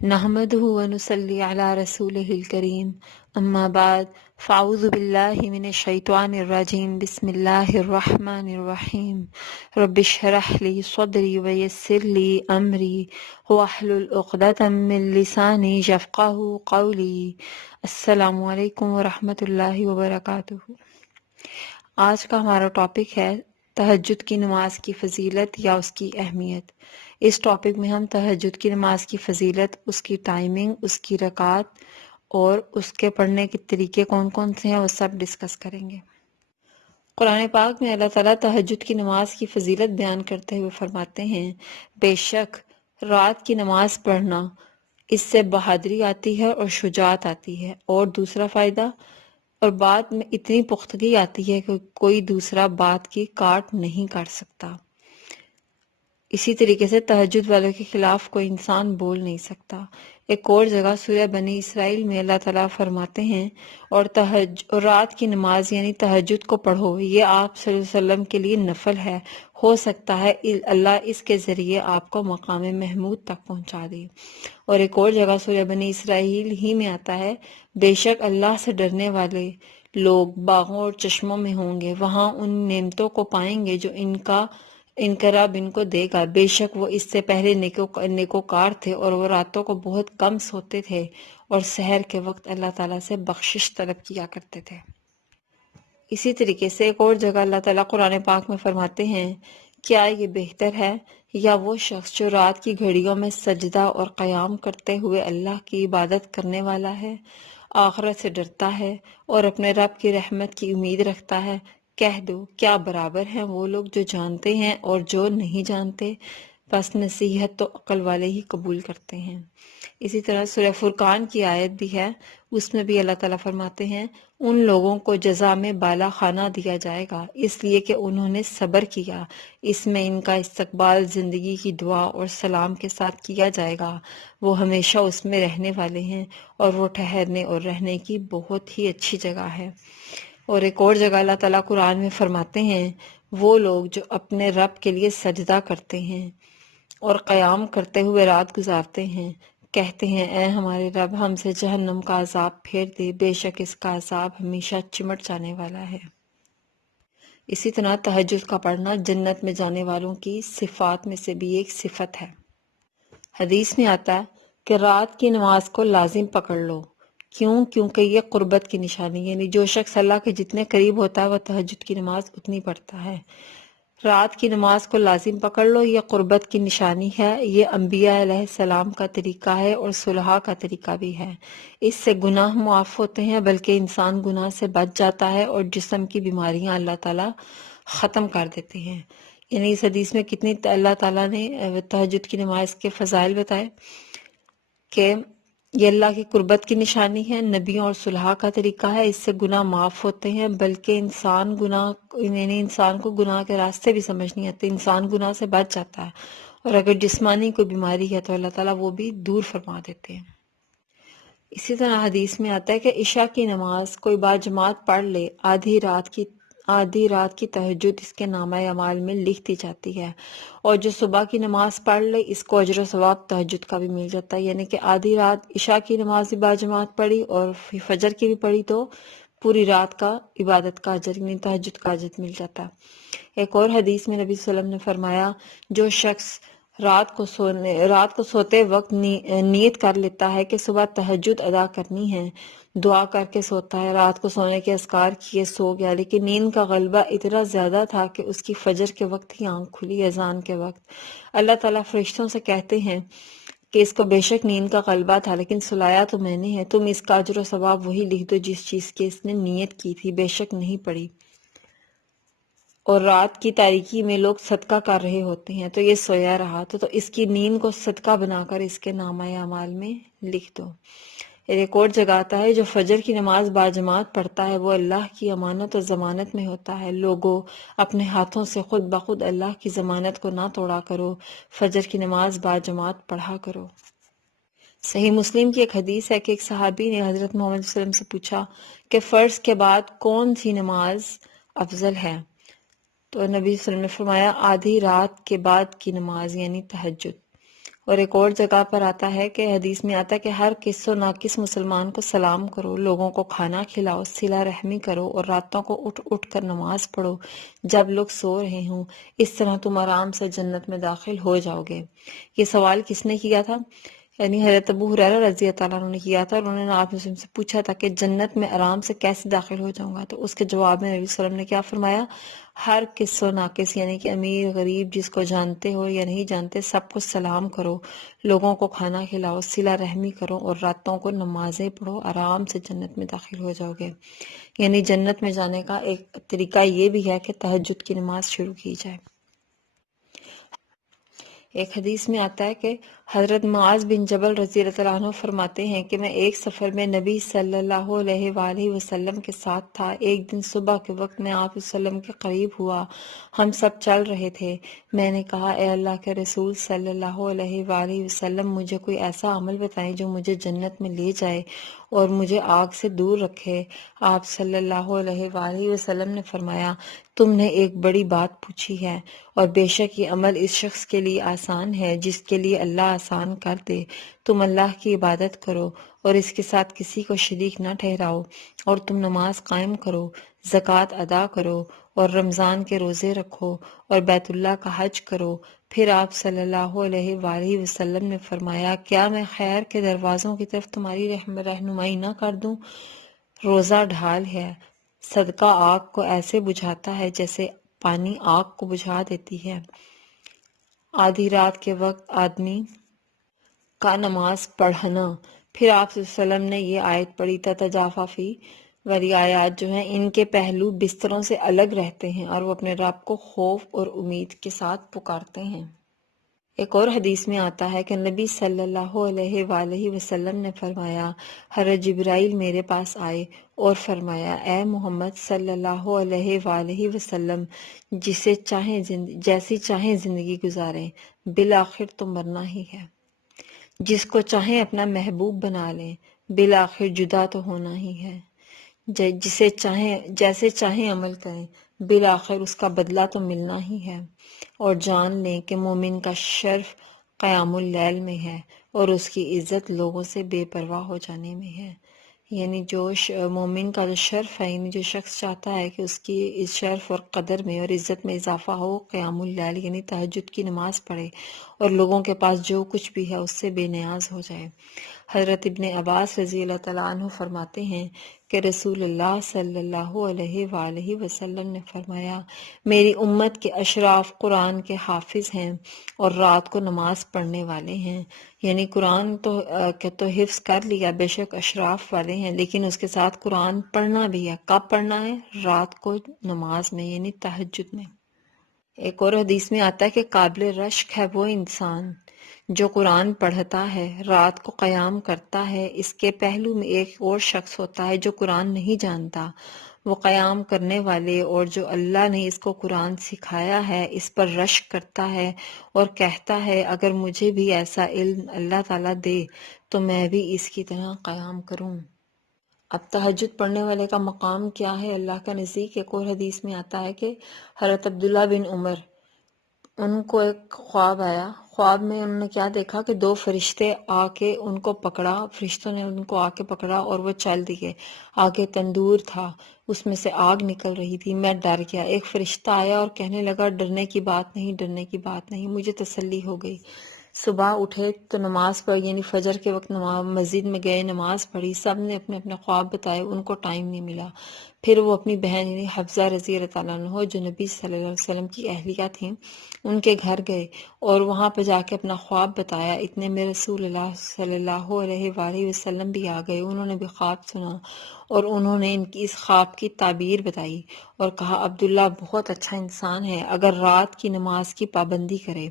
نحمده ونصلي على رسوله الكريم اما بعد فاعوذ بالله من الشيطان الرجيم بسم الله الرحمن الرحيم رب اشرح لي صدري ويسر لي امري واحلل عقدة من لساني يفقهوا قولي السلام علیکم ورحمۃ اللہ وبرکاتہ۔ آج کا ہمارا ٹاپک ہے تہجد کی نماز کی فضیلت یا اس کی اہمیت۔ اس ٹاپک میں ہم تہجد کی نماز کی فضیلت، اس کی ٹائمنگ، اس کی رکعات اور اس کے پڑھنے کے طریقے کون کون سے ہیں وہ سب ڈسکس کریں گے۔ قرآن پاک میں اللہ تعالیٰ تہجد کی نماز کی فضیلت بیان کرتے ہوئے فرماتے ہیں، بے شک رات کی نماز پڑھنا اس سے بہادری آتی ہے اور شجاعت آتی ہے، اور دوسرا فائدہ، اور بات میں اتنی پختگی آتی ہے کہ کوئی دوسرا بات کی کاٹ نہیں کر سکتا۔ اسی طریقے سے تہجد والوں کے خلاف کوئی انسان بول نہیں سکتا۔ ایک اور جگہ سورہ بنی اسرائیل میں اللہ تعالیٰ فرماتے ہیں، اور رات کی نماز یعنی تہجد کو پڑھو، یہ آپ صلی اللہ علیہ وسلم کے لیے نفل ہے، ہو سکتا ہے اللہ اس کے ذریعے آپ کو مقام محمود تک پہنچا دے۔ اور ایک اور جگہ سورہ بنی اسرائیل ہی میں آتا ہے، بے شک اللہ سے ڈرنے والے لوگ باغوں اور چشموں میں ہوں گے، وہاں ان نعمتوں کو پائیں گے جو ان کا رب ان کو دے گا، بے شک وہ اس سے پہلے نیکوکار تھے اور وہ راتوں کو بہت کم سوتے تھے اور سحر کے وقت اللہ تعالیٰ سے بخشش طلب کیا کرتے تھے۔ اسی طریقے سے ایک اور جگہ اللہ تعالیٰ قرآن پاک میں فرماتے ہیں، کیا یہ بہتر ہے یا وہ شخص جو رات کی گھڑیوں میں سجدہ اور قیام کرتے ہوئے اللہ کی عبادت کرنے والا ہے، آخرت سے ڈرتا ہے اور اپنے رب کی رحمت کی امید رکھتا ہے۔ کہہ دو، کیا برابر ہیں وہ لوگ جو جانتے ہیں اور جو نہیں جانتے؟ بس نصیحت تو عقل والے ہی قبول کرتے ہیں۔ اسی طرح سورہ فرقان کی آیت بھی ہے، اس میں بھی اللہ تعالیٰ فرماتے ہیں، ان لوگوں کو جزا میں بالا خانہ دیا جائے گا اس لیے کہ انہوں نے صبر کیا، اس میں ان کا استقبال زندگی کی دعا اور سلام کے ساتھ کیا جائے گا، وہ ہمیشہ اس میں رہنے والے ہیں اور وہ ٹھہرنے اور رہنے کی بہت ہی اچھی جگہ ہے۔ اور ایک اور جگہ اللہ تعالیٰ قرآن میں فرماتے ہیں، وہ لوگ جو اپنے رب کے لیے سجدہ کرتے ہیں اور قیام کرتے ہوئے رات گزارتے ہیں، کہتے ہیں، اے ہمارے رب ہم سے جہنم کا عذاب پھیر دے، بے شک اس کا عذاب ہمیشہ چمٹ جانے والا ہے۔ اسی طرح تہجد کا پڑھنا جنت میں جانے والوں کی صفات میں سے بھی ایک صفت ہے۔ حدیث میں آتا ہے کہ رات کی نماز کو لازم پکڑ لو، کیوں؟ کیونکہ یہ قربت کی نشانی، یعنی جو شخص اللہ کے جتنے قریب ہوتا ہے وہ تہجد کی نماز اتنی پڑھتا ہے۔ رات کی نماز کو لازم پکڑ لو، یہ قربت کی نشانی ہے، یہ انبیاء علیہ السلام کا طریقہ ہے اور صلحاء کا طریقہ بھی ہے۔ اس سے گناہ معاف ہوتے ہیں، بلکہ انسان گناہ سے بچ جاتا ہے اور جسم کی بیماریاں اللہ تعالیٰ ختم کر دیتے ہیں۔ یعنی اس حدیث میں کتنی اللہ تعالیٰ نے تہجد کی نماز کے فضائل بتائے کہ یہ اللہ کی قربت کی نشانی ہے، نبیوں اور صلحاء کا طریقہ ہے، اس سے گناہ معاف ہوتے ہیں، بلکہ انسان کو گناہ کے راستے بھی سمجھ نہیں آتے، انسان گناہ سے بچ جاتا ہے، اور اگر جسمانی کوئی بیماری ہے تو اللہ تعالیٰ وہ بھی دور فرما دیتے ہیں۔ اسی طرح حدیث میں آتا ہے کہ عشاء کی نماز کوئی باجماعت پڑھ لے، آدھی رات کی تہجد اس کے نامہ اعمال میں لکھ دی جاتی ہے، اور جو صبح کی نماز پڑھ لے اس کو اجر و ثواب تہجد کا بھی مل جاتا ہے، یعنی کہ آدھی رات عشاء کی نماز بھی باجماعت پڑھی اور فجر کی بھی پڑھی تو پوری رات کا عبادت کا اجر یعنی تہجد کا اجر مل جاتا ہے۔ ایک اور حدیث میں نبی صلی اللہ علیہ وسلم نے فرمایا، جو شخص رات کو سوتے وقت نیت کر لیتا ہے کہ صبح تہجد ادا کرنی ہے، دعا کر کے سوتا ہے، رات کو سونے کے اذکار کیے سو گیا، لیکن نیند کا غلبہ اتنا زیادہ تھا کہ اس کی فجر کے وقت ہی آنکھ کھلی، اذان کے وقت۔ اللہ تعالیٰ فرشتوں سے کہتے ہیں کہ اس کو بے شک نیند کا غلبہ تھا لیکن سلایا تو میں نے ہے، تم اس کا اجر و ثواب وہی لکھ دو جس چیز کی اس نے نیت کی تھی، بے شک نہیں پڑھی۔ اور رات کی تاریکی میں لوگ صدقہ کر رہے ہوتے ہیں تو یہ سویا رہا تو اس کی نیند کو صدقہ بنا کر اس کے نامہ اعمال میں لکھ دو۔ ایک اور جگہ آتا ہے، جو فجر کی نماز باجماعت پڑھتا ہے وہ اللہ کی امانت اور ضمانت میں ہوتا ہے، لوگوں اپنے ہاتھوں سے خود بخود اللہ کی ضمانت کو نہ توڑا کرو، فجر کی نماز باجماعت پڑھا کرو۔ صحیح مسلم کی ایک حدیث ہے کہ ایک صحابی نے حضرت محمد صلی اللہ علیہ وسلم سے پوچھا کہ فرض کے بعد کون سی نماز افضل ہے؟ تو نبی صلی اللہ علیہ وسلم نے فرمایا، آدھی رات کے بعد کی نماز یعنی تہجد۔ اور ایک اور جگہ پر آتا ہے کہ حدیث میں آتا ہے کہ ہر کس و ناقص مسلمان کو سلام کرو، لوگوں کو کھانا کھلاؤ، صلہ رحمی کرو اور راتوں کو اٹھ اٹھ کر نماز پڑھو جب لوگ سو رہے ہوں، اس طرح تم آرام سے جنت میں داخل ہو جاؤ گے۔ یہ سوال کس نے کیا تھا؟ یعنی حضرت ابو ہریرہ رضی اللہ تعالیٰ عنہ نے کیا تھا، اور انہوں نے آپ وسلم سے پوچھا تھا کہ جنت میں آرام سے کیسے داخل ہو جاؤں گا؟ تو اس کے جواب میں نبی صلی اللہ علیہ وسلم نے کیا فرمایا؟ ہر کس و ناقص یعنی کہ امیر غریب جس کو جانتے ہو یا نہیں جانتے سب کو سلام کرو، لوگوں کو کھانا کھلاؤ، صلہ رحمی کرو اور راتوں کو نمازیں پڑھو، آرام سے جنت میں داخل ہو جاؤ گے۔ یعنی جنت میں جانے کا ایک طریقہ یہ بھی ہے کہ تہجد کی نماز شروع کی جائے۔ ایک حدیث میں آتا ہے کہ حضرت معاذ بن جبل رضی اللہ عنہ فرماتے ہیں کہ میں ایک سفر میں نبی صلی اللہ علیہ وآلہ وسلم کے ساتھ تھا۔ ایک دن صبح کے وقت میں آپ وسلم کے قریب ہوا، ہم سب چل رہے تھے۔ میں نے کہا اے اللہ کے رسول صلی اللہ علیہ وآلہ وسلم، مجھے کوئی ایسا عمل بتائیں جو مجھے جنت میں لے جائے اور مجھے آگ سے دور رکھے۔ آپ صلی اللہ علیہ وآلہ وسلم نے فرمایا تم نے ایک بڑی بات پوچھی ہے، اور بے شک یہ عمل اس شخص کے لیے آسان ہے جس کے لیے اللہ آسان کر دے۔ تم اللہ کی عبادت کرو اور اس کے ساتھ کسی کو شریک نہ ٹھہراؤ، اور تم نماز قائم کرو، زکوٰۃ ادا کرو اور رمضان کے روزے رکھو اور بیت اللہ کا حج کرو۔ پھر آپ صلی اللہ علیہ وآلہ وسلم نے فرمایا کیا میں خیر کے دروازوں کی طرف تمہاری رہنمائی نہ کر دوں؟ روزہ ڈھال ہے، صدقہ آگ کو ایسے بجھاتا ہے جیسے پانی آگ کو بجھا دیتی ہے۔ آدھی رات کے وقت آدمی کا نماز پڑھنا۔ پھر آپ صلی اللہ علیہ وسلم نے یہ آیت پڑھی تتجافی والی آیات جو ہیں ان کے پہلو بستروں سے الگ رہتے ہیں اور وہ اپنے رب کو خوف اور امید کے ساتھ پکارتے ہیں۔ ایک اور حدیث میں آتا ہے کہ نبی صلی اللہ علیہ وآلہ وسلم نے فرمایا حضرت جبرائیل میرے پاس آئے اور فرمایا اے محمد صلی اللہ علیہ وآلہ وسلم، جیسی چاہیں زندگی گزاریں، بالآخر تو مرنا ہی ہے۔ جس کو چاہیں اپنا محبوب بنا لیں، بالآخر جدا تو ہونا ہی ہے۔ جیسے چاہیں عمل کریں، بالآخر اس کا بدلہ تو ملنا ہی ہے۔ اور جان لیں کہ مومن کا شرف قیام اللیل میں ہے اور اس کی عزت لوگوں سے بے پرواہ ہو جانے میں ہے۔ یعنی جو مومن کا جو شرف ہے، یعنی جو شخص چاہتا ہے کہ اس کی اس شرف اور قدر میں اور عزت میں اضافہ ہو، قیام اللیل یعنی تہجد کی نماز پڑھے اور لوگوں کے پاس جو کچھ بھی ہے اس سے بے نیاز ہو جائے۔ حضرت ابن عباس رضی اللہ تعالیٰ عنہ فرماتے ہیں کہ رسول اللہ صلی اللہ علیہ وآلہ وسلم نے فرمایا میری امت کے اشراف قرآن کے حافظ ہیں اور رات کو نماز پڑھنے والے ہیں۔ یعنی قرآن تو حفظ کر لیا، بے شک اشراف والے ہیں، لیکن اس کے ساتھ قرآن پڑھنا بھی ہے۔ کب پڑھنا ہے؟ رات کو نماز میں، یعنی تہجد میں۔ ایک اور حدیث میں آتا ہے کہ قابل رشک ہے وہ انسان جو قرآن پڑھتا ہے، رات کو قیام کرتا ہے۔ اس کے پہلو میں ایک اور شخص ہوتا ہے جو قرآن نہیں جانتا، وہ قیام کرنے والے اور جو اللہ نے اس کو قرآن سکھایا ہے اس پر رشک کرتا ہے اور کہتا ہے اگر مجھے بھی ایسا علم اللہ تعالیٰ دے تو میں بھی اس کی طرح قیام کروں۔ اب تہجد پڑھنے والے کا مقام کیا ہے اللہ کا نزدیک؟ ایک اور حدیث میں آتا ہے کہ حضرت عبداللہ بن عمر، ان کو ایک خواب آیا۔ خواب میں انہوں نے کیا دیکھا کہ دو فرشتے آ کے ان کو پکڑا، فرشتوں نے ان کو آ کے پکڑا اور وہ چل دیے۔ آگے تندور تھا، اس میں سے آگ نکل رہی تھی۔ میں ڈر گیا۔ ایک فرشتہ آیا اور کہنے لگا ڈرنے کی بات نہیں، ڈرنے کی بات نہیں۔ مجھے تسلی ہو گئی۔ صبح اٹھے تو نماز پڑھی، یعنی فجر کے وقت مسجد میں گئے، نماز پڑھی۔ سب نے اپنے اپنے خواب بتائے، ان کو ٹائم نہیں ملا۔ پھر وہ اپنی بہن یعنی حفصہ رضی اللہ تعالیٰ عنہ جو نبی صلی اللہ علیہ وسلم کی اہلیہ تھیں، ان کے گھر گئے اور وہاں پہ جا کے اپنا خواب بتایا۔ اتنے میں رسول اللہ صلی اللہ علیہ وآلہ وسلم بھی آ گئے، انہوں نے بھی خواب سنا اور انہوں نے ان کی اس خواب کی تعبیر بتائی اور کہا عبداللہ بہت اچھا انسان ہے اگر رات کی نماز کی پابندی کرے۔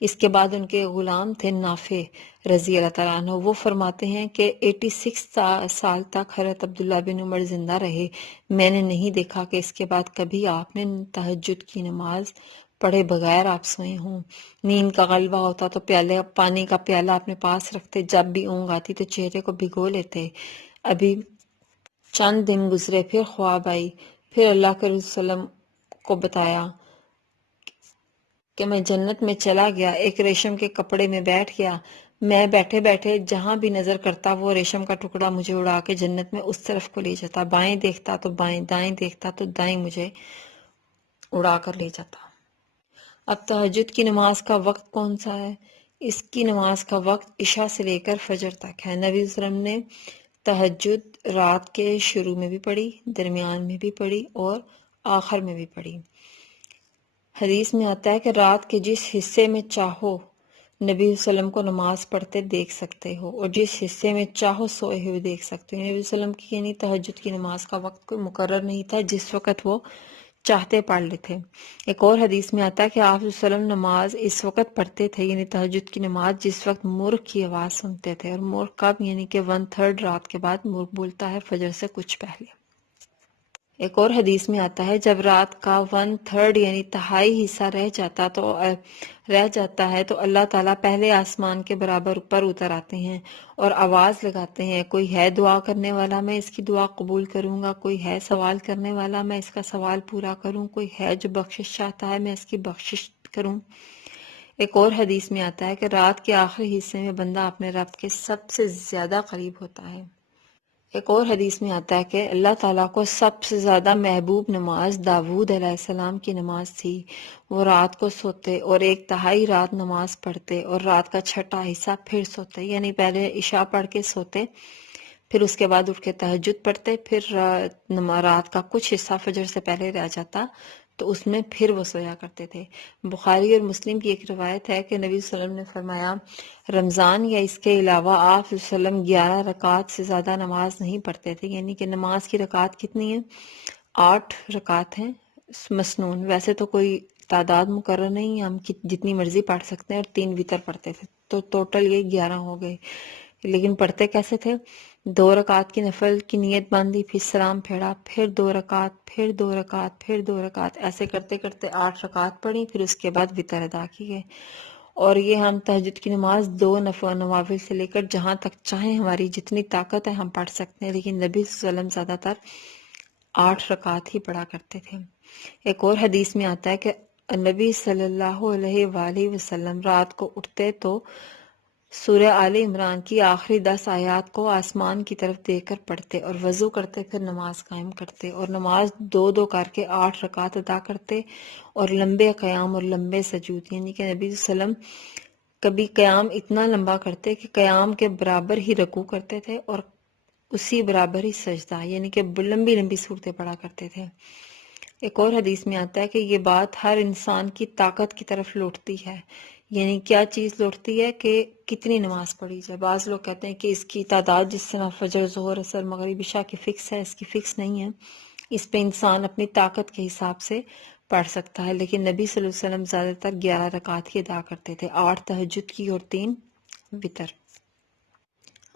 اس کے بعد ان کے غلام تھے نافع رضی اللہ تعالیٰ عنہ، وہ فرماتے ہیں کہ 86 سال تک حضرت عبداللہ بن عمر زندہ رہے، میں نے نہیں دیکھا کہ اس کے بعد کبھی آپ نے تہجد کی نماز پڑھے بغیر آپ سوئے ہوں۔ نیند کا غلبہ ہوتا تو پانی کا پیالہ اپنے پاس رکھتے، جب بھی اونگ آتی تو چہرے کو بھگو لیتے۔ ابھی چند دن گزرے، پھر خواب آئی، پھر اللہ کے رسول صلی اللہ علیہ وسلم کو بتایا کہ میں جنت میں چلا گیا، ایک ریشم کے کپڑے میں بیٹھ گیا، میں بیٹھے بیٹھے جہاں بھی نظر کرتا وہ ریشم کا ٹکڑا مجھے اڑا کے جنت میں اس طرف کو لے جاتا، بائیں دیکھتا تو بائیں، دائیں دیکھتا تو دائیں مجھے اڑا کر لے جاتا۔ اب تہجد کی نماز کا وقت کون سا ہے؟ اس کی نماز کا وقت عشاء سے لے کر فجر تک ہے۔ نبی صلی اللہ علیہ وسلم نے تہجد رات کے شروع میں بھی پڑھی، درمیان میں بھی پڑھی اور آخر میں بھی پڑھی۔ حدیث میں آتا ہے کہ رات کے جس حصے میں چاہو نبی صلی اللہ علیہ وسلم کو نماز پڑھتے دیکھ سکتے ہو، اور جس حصے میں چاہو سوئے ہوئے دیکھ سکتے ہو۔ نبی صلی اللہ علیہ وسلم کی یعنی تہجد کی نماز کا وقت کوئی مقرر نہیں تھا، جس وقت وہ چاہتے پڑھ لیتے۔ ایک اور حدیث میں آتا ہے کہ آپ صلی اللہ علیہ وسلم نماز اس وقت پڑھتے تھے، یعنی تہجد کی نماز، جس وقت مرغ کی آواز سنتے تھے، اور مرغ کب؟ یعنی کہ 1/3 رات کے بعد مرغ بولتا ہے، فجر سے کچھ پہلے۔ ایک اور حدیث میں آتا ہے جب رات کا 1/3 یعنی تہائی حصہ رہ جاتا ہے تو اللہ تعالیٰ پہلے آسمان کے برابر اوپر اتر آتے ہیں اور آواز لگاتے ہیں، کوئی ہے دعا کرنے والا، میں اس کی دعا قبول کروں گا، کوئی ہے سوال کرنے والا، میں اس کا سوال پورا کروں، کوئی ہے جو بخشش چاہتا ہے، میں اس کی بخشش کروں۔ ایک اور حدیث میں آتا ہے کہ رات کے آخری حصے میں بندہ اپنے رب کے سب سے زیادہ قریب ہوتا ہے۔ ایک اور حدیث میں آتا ہے کہ اللہ تعالیٰ کو سب سے زیادہ محبوب نماز داود علیہ السلام کی نماز تھی۔ وہ رات کو سوتے اور 1/3 رات نماز پڑھتے اور رات کا 6واں حصہ پھر سوتے، یعنی پہلے عشاء پڑھ کے سوتے، پھر اس کے بعد اٹھ کے تہجد پڑھتے، پھر رات کا کچھ حصہ فجر سے پہلے رہ جاتا تو اس میں پھر وہ سویا کرتے تھے۔ بخاری اور مسلم کی ایک روایت ہے کہ نبی صلی اللہ علیہ وسلم نے فرمایا رمضان یا اس کے علاوہ آپ صلی اللہ علیہ وسلم 11 رکعت سے زیادہ نماز نہیں پڑھتے تھے، یعنی کہ نماز کی رکعت کتنی ہے؟ 8 رکعت ہیں مسنون، ویسے تو کوئی تعداد مقرر نہیں ہے، ہم جتنی مرضی پڑھ سکتے ہیں، اور 3 وتر پڑھتے تھے تو ٹوٹل یہ 11 ہو گئے۔ لیکن پڑھتے کیسے تھے؟ 2 رکعت کی نفل کی نیت باندھی، پھر سلام پھیرا، پھر 2 رکعت، پھر 2 رکعت، پھر 2 رکعت، ایسے کرتے کرتے 8 رکعت پڑھی، پھر اس کے بعد وتر ادا کی گئے۔ اور یہ ہم تہجد کی نماز 2 نوافل سے لے کر جہاں تک چاہیں، ہماری جتنی طاقت ہے ہم پڑھ سکتے ہیں، لیکن نبی صلی اللہ علیہ وسلم زیادہ تر 8 رکعت ہی پڑھا کرتے تھے۔ ایک اور حدیث میں آتا ہے کہ نبی صلی اللہ علیہ وآلہ وسلم رات کو اٹھتے تو سورہ آل عمران کی آخری 10 آیات کو آسمان کی طرف دیکھ کر پڑھتے اور وضو کرتے، پھر نماز قائم کرتے اور نماز 2 کر کے 8 رکعت ادا کرتے اور لمبے قیام اور لمبے سجود، یعنی کہ نبی صلی اللہ علیہ وسلم کبھی قیام اتنا لمبا کرتے کہ قیام کے برابر ہی رکوع کرتے تھے اور اسی برابر ہی سجدہ، یعنی کہ لمبی لمبی صورتیں پڑھا کرتے تھے۔ ایک اور حدیث میں آتا ہے کہ یہ بات ہر انسان کی طاقت کی طرف لوٹتی ہے، یعنی کیا چیز لوٹتی ہے کہ کتنی نماز پڑھی جائے۔ بعض لوگ کہتے ہیں کہ اس کی تعداد جس طرح فجر، ظہر، عصر، مغرب، عشاء کی فکس ہے، اس کی فکس نہیں ہے، اس پہ انسان اپنی طاقت کے حساب سے پڑھ سکتا ہے، لیکن نبی صلی اللہ علیہ وسلم زیادہ تر 11 رکعت ہی ادا کرتے تھے، 8 تہجد کی اور 3 وتر۔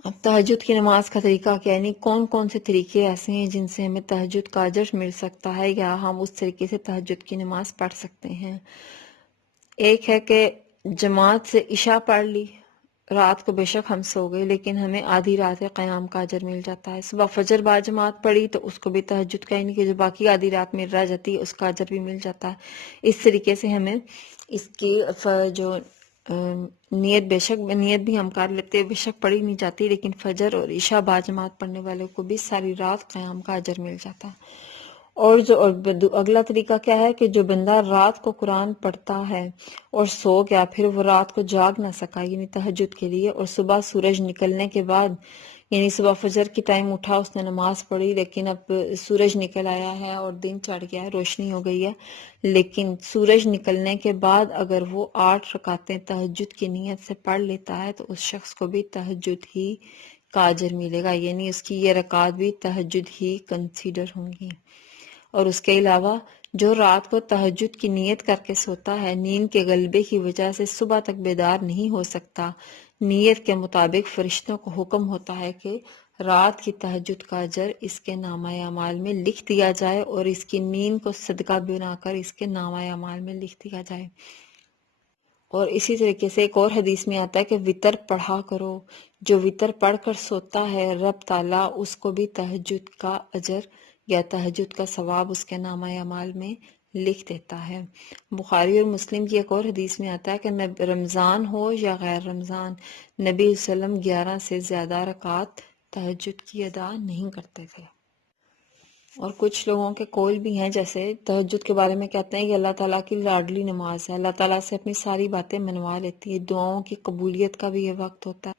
اب تہجد کی نماز کا طریقہ کیا، یعنی کون کون سے طریقے ایسے ہیں جن سے ہمیں تہجد کا اجر مل سکتا ہے یا ہم اس طریقے سے تہجد کی نماز پڑھ سکتے ہیں۔ ایک ہے کہ جماعت سے عشاء پڑھ لی، رات کو بے شک ہم سو گئے لیکن ہمیں آدھی رات قیام کا اجر مل جاتا ہے۔ صبح فجر با جماعت پڑھی تو اس کو بھی تہجد کا، یعنی کہ جو باقی آدھی رات میں رہ جاتی ہے اس کا اجر بھی مل جاتا ہے۔ اس طریقے سے ہمیں اس کی جو نیت بھی ہم کر لیتے، بے شک پڑھی نہیں جاتی، لیکن فجر اور عشاء با جماعت پڑھنے والوں کو بھی ساری رات قیام کا اجر مل جاتا ہے۔ اور اگلا طریقہ کیا ہے کہ جو بندہ رات کو قرآن پڑھتا ہے اور سو گیا، پھر وہ رات کو جاگ نہ سکا، یعنی تہجد کے لیے، اور صبح سورج نکلنے کے بعد، یعنی صبح فجر کی ٹائم اٹھا، اس نے نماز پڑھی، لیکن اب سورج نکل آیا ہے اور دن چڑھ گیا ہے، روشنی ہو گئی ہے، لیکن سورج نکلنے کے بعد اگر وہ 8 رکعتیں تہجد کی نیت سے پڑھ لیتا ہے تو اس شخص کو بھی تہجد ہی کا اجر ملے گا، یعنی اس کی یہ رکعت بھی تہجد ہی کنسیڈر ہوں گی۔ اور اس کے علاوہ جو رات کو تہجد کی نیت کر کے سوتا ہے، نیند کے غلبے کی وجہ سے صبح تک بیدار نہیں ہو سکتا، نیت کے مطابق فرشتوں کو حکم ہوتا ہے کہ رات کی تہجد کا اجر اس کے نامہ اعمال میں لکھ دیا جائے اور اس کی نیند کو صدقہ بنا کر اس کے نامہ اعمال میں لکھ دیا جائے۔ اور اسی طریقے سے ایک اور حدیث میں آتا ہے کہ وطر پڑھا کرو، جو وطر پڑھ کر سوتا ہے رب تعالیٰ اس کو بھی تہجد کا اجر یا تہجد کا ثواب اس کے نامہ اعمال میں لکھ دیتا ہے۔ بخاری اور مسلم کی ایک اور حدیث میں آتا ہے کہ رمضان ہو یا غیر رمضان، نبی صلی اللہ علیہ وسلم 11 سے زیادہ رکعات تہجد کی ادا نہیں کرتے تھے۔ اور کچھ لوگوں کے قول بھی ہیں، جیسے تہجد کے بارے میں کہتے ہیں کہ اللہ تعالیٰ کی لاڈلی نماز ہے، اللہ تعالیٰ سے اپنی ساری باتیں منوا لیتی ہے، دعاؤں کی قبولیت کا بھی یہ وقت ہوتا ہے۔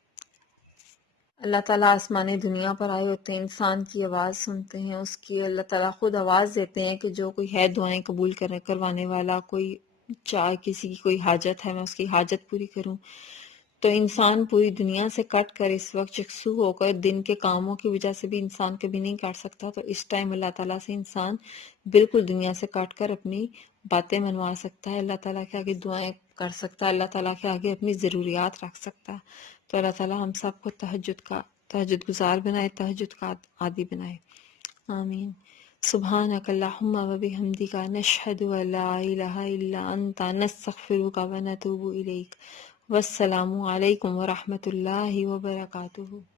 اللہ تعالیٰ آسمان دنیا پر آئے ہوتے ہیں، انسان کی آواز سنتے ہیں، اس کی اللہ تعالیٰ خود آواز دیتے ہیں کہ جو کوئی ہے دعائیں قبول کروانے والا، کوئی چاہے کسی کی کوئی حاجت ہے میں اس کی حاجت پوری کروں۔ تو انسان پوری دنیا سے کٹ کر اس وقت یکسو ہو کر، دن کے کاموں کی وجہ سے بھی انسان کبھی نہیں کٹ سکتا، تو اس ٹائم اللہ تعالیٰ سے انسان بالکل دنیا سے کٹ کر اپنی باتیں منوا سکتا ہے، اللہ تعالیٰ کے آگے دعائیں کر سکتا ہے، اللہ تعالیٰ کے آگے اپنی ضروریات رکھ سکتا ہے۔ تو اللہ تعالیٰ ہم سب کو تہجد گزار بنائے، تہجد کا عادی بنائے، آمین۔ سبحانک اللہم و بحمدک، نشہد ان لا الہ الا انت، نستغفرک و نتوب الیک۔ والسلام علیکم ورحمۃ اللہ وبرکاتہ۔